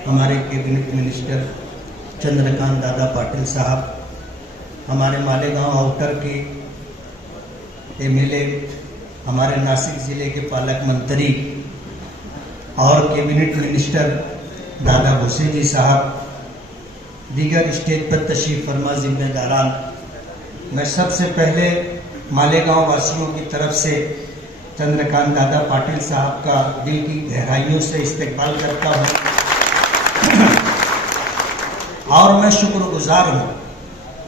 हमारे cabinet minister Chandrakant Dada Patil साहब, हमारे मालेगांव आउटर के एमएलए, हमारे नासिक ज़िले के पालक मंत्री और कैबिनेट मिनिस्टर दादा भूसे जी साहब, दीगर स्टेज पर तशरीफ फरमा जिम्मेदारान, मैं सबसे पहले मालेगांव वासियों की तरफ से चंद्रकांत दादा पाटिल साहब का दिल की गहराइयों से इस्तकबाल करता हूँ और मैं शुक्रगुजार हूँ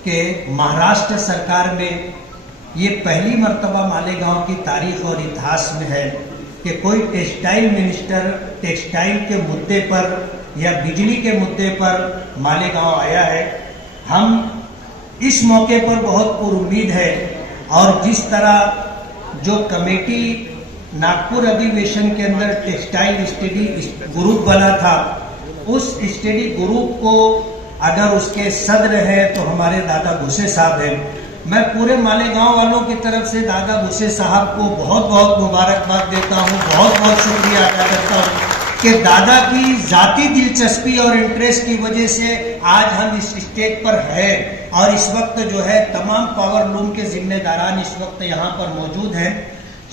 कि महाराष्ट्र सरकार में ये पहली मर्तबा मालेगांव की तारीख और इतिहास में है कि कोई टेक्सटाइल मिनिस्टर टेक्सटाइल के मुद्दे पर या बिजली के मुद्दे पर मालेगांव आया है। हम इस मौके पर बहुत पुरुमीद है और जिस तरह जो कमेटी नागपुर अधिवेशन के अंदर टेक्सटाइल स्टडी ग्रुप बना था, उस स्टडी ग्रुप को अगर उसके सदर है तो हमारे दादा भूसे साहब हैं। मैं पूरे मालेगांव वालों की तरफ से दादा भूसे साहब को बहुत बहुत मुबारकबाद देता हूं, बहुत बहुत शुक्रिया अदा करता हूं कि दादा की जाती दिलचस्पी और इंटरेस्ट की वजह से आज हम इस स्टेज पर हैं और इस वक्त जो है तमाम पावर लूम के जिम्मेदारान इस वक्त यहाँ पर मौजूद हैं।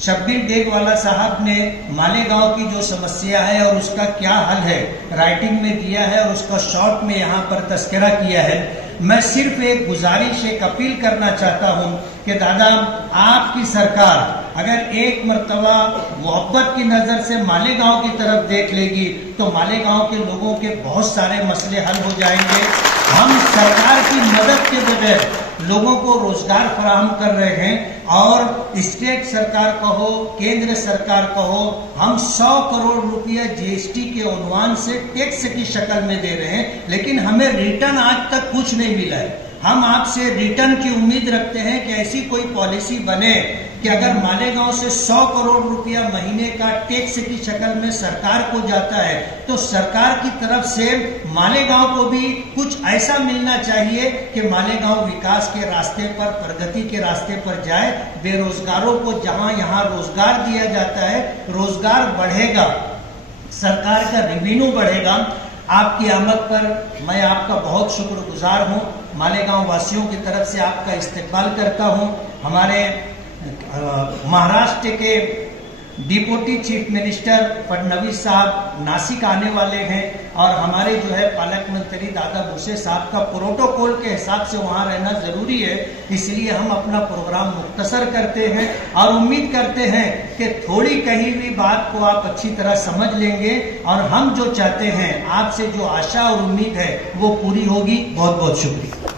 शब्बीर डेगवाला साहब ने मालेगांव की जो समस्या है और उसका क्या हल है राइटिंग में दिया है और उसका शॉर्ट में यहाँ पर तस्करा किया है। मैं सिर्फ एक गुजारिश, एक अपील करना चाहता हूँ कि दादा, आपकी सरकार अगर एक मर्तबा मोहब्बत की नजर से मालेगांव की तरफ देख लेगी तो मालेगांव के लोगों के बहुत सारे मसले हल हो जाएंगे। हम सरकार की मदद के बगैर लोगों को रोजगार फराहम कर रहे हैं और स्टेट सरकार कहो, केंद्र सरकार कहो, हम 100 करोड़ रुपया जीएसटी के अनुदान से टैक्स की शक्ल में दे रहे हैं, लेकिन हमें रिटर्न आज तक कुछ नहीं मिला है। हम आपसे रिटर्न की उम्मीद रखते हैं कि ऐसी कोई पॉलिसी बने कि अगर मालेगांव से 100 करोड़ रुपया महीने का टैक्स की शक्ल में सरकार को जाता है तो सरकार की तरफ से मालेगांव को भी कुछ ऐसा मिलना चाहिए कि मालेगांव विकास के रास्ते पर, प्रगति के रास्ते पर जाए। बेरोजगारों को जहां यहां रोजगार दिया जाता है, रोजगार बढ़ेगा, सरकार का रेवेन्यू बढ़ेगा। आपकी आमद पर मैं आपका बहुत शुक्रगुजार हूं। मालेगांव वासियों की तरफ से आपका इस्तकबाल करता हूं। हमारे महाराष्ट्र के डिप्टी चीफ मिनिस्टर फडणवीस साहब नासिक आने वाले हैं और हमारे जो है पालक मंत्री दादा भूसे साहब का प्रोटोकॉल के हिसाब से वहां रहना जरूरी है, इसलिए हम अपना प्रोग्राम मुख्तसर करते हैं और उम्मीद करते हैं कि थोड़ी कही हुई बात को आप अच्छी तरह समझ लेंगे और हम जो चाहते हैं, आपसे जो आशा और उम्मीद है वो पूरी होगी। बहुत बहुत शुक्रिया।